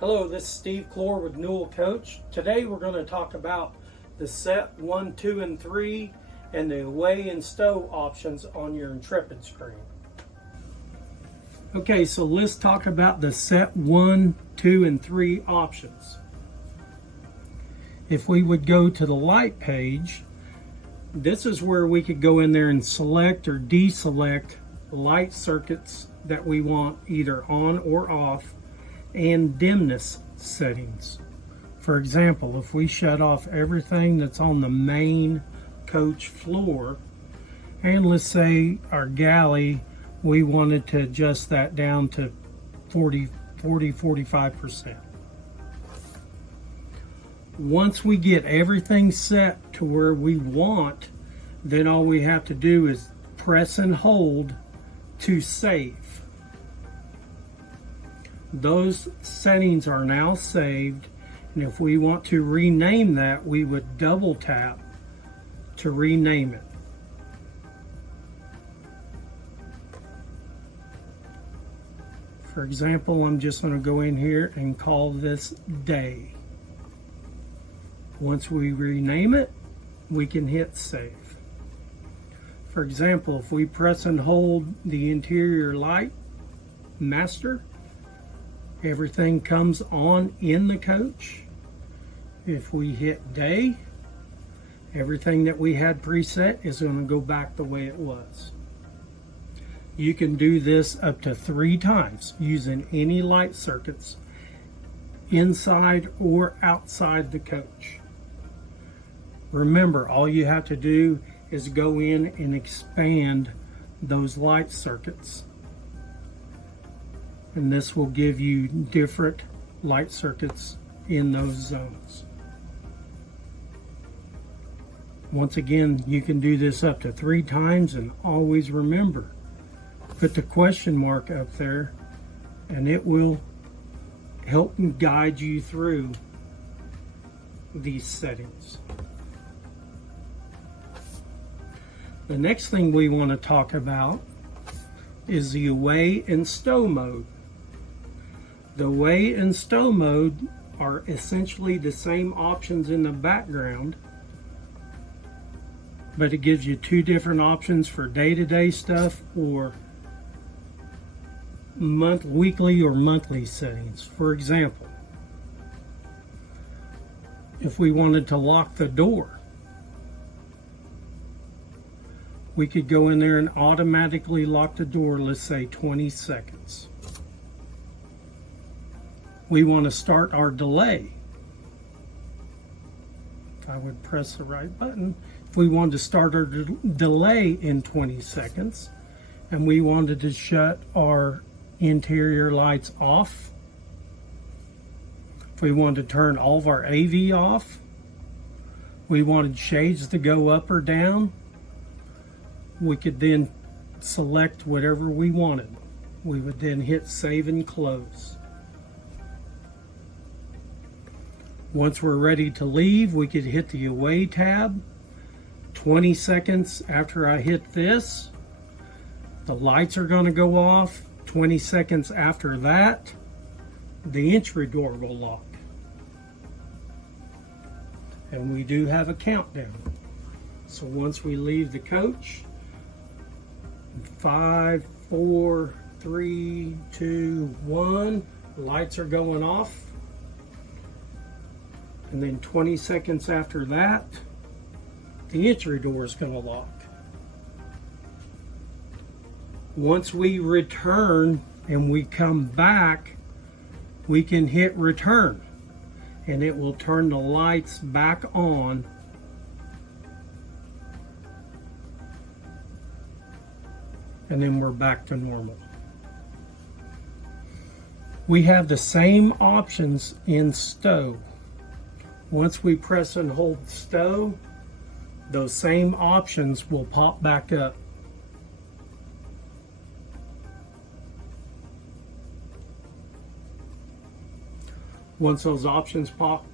Hello, this is Steve Clore with Newell Coach. Today we're going to talk about the set 1, 2, and 3 and the away and stow options on your Intrepid screen. Okay, so let's talk about the set 1, 2, and 3 options. If we would go to the light page, this is where we could go in there and select or deselect light circuits that we want either on or off, and dimness settings. For example, if we shut off everything that's on the main coach floor, and let's say our galley, we wanted to adjust that down to 45%. Once we get everything set to where we want, then all we have to do is press and hold to save. Those settings are now saved, and if we want to rename that, we would double tap to rename it. For example, I'm just going to go in here and call this day. Once we rename it, we can hit save. For example, if we press and hold the interior light master, everything comes on in the coach. If we hit day, everything that we had preset is going to go back the way it was. You can do this up to 3 times using any light circuits inside or outside the coach. Remember, all you have to do is go in and expand those light circuits, and this will give you different light circuits in those zones. Once again, you can do this up to 3 times, and always remember, put the question mark up there and it will help guide you through these settings. The next thing we want to talk about is the away and stow mode. The away and stow mode are essentially the same options in the background, but it gives you 2 different options for day-to-day stuff or weekly or monthly settings. For example, if we wanted to lock the door, we could go in there and automatically lock the door, let's say 20 seconds. We want to start our delay. If I would press the right button, if we wanted to start our delay in 20 seconds, and we wanted to shut our interior lights off, if we wanted to turn all of our AV off, we wanted shades to go up or down, we could then select whatever we wanted. We would then hit save and close. Once we're ready to leave, we could hit the away tab. 20 seconds after I hit this, the lights are going to go off. 20 seconds after that, the entry door will lock. And we do have a countdown. So once we leave the coach, 5, 4, 3, 2, 1, the lights are going off. And then 20 seconds after that, the entry door is going to lock. Once we return and we come back, we can hit return, and it will turn the lights back on. And then we're back to normal. We have the same options in stow. Once we press and hold stow, those same options will pop back up. Once those options pop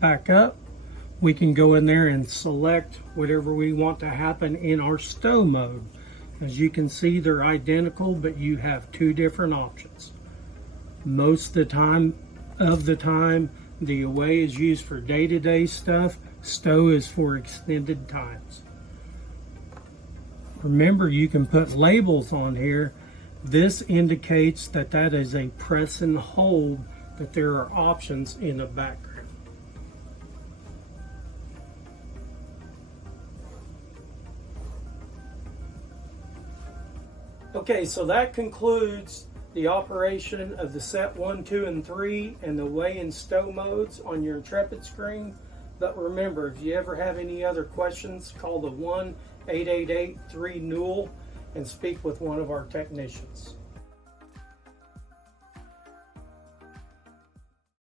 back up, we can go in there and select whatever we want to happen in our stow mode. As you can see, they're identical, but you have two different options. Most of the time, of the time. The away is used for day-to-day stuff. Stow is for extended times. Remember, you can put labels on here. This indicates that that is a press and hold, that there are options in the background. Okay, so that concludes the operation of the set 1, 2, and 3 and the weigh and stow modes on your Intrepid screen. But remember, if you ever have any other questions, call the 1-888-3-NEWELL and speak with one of our technicians.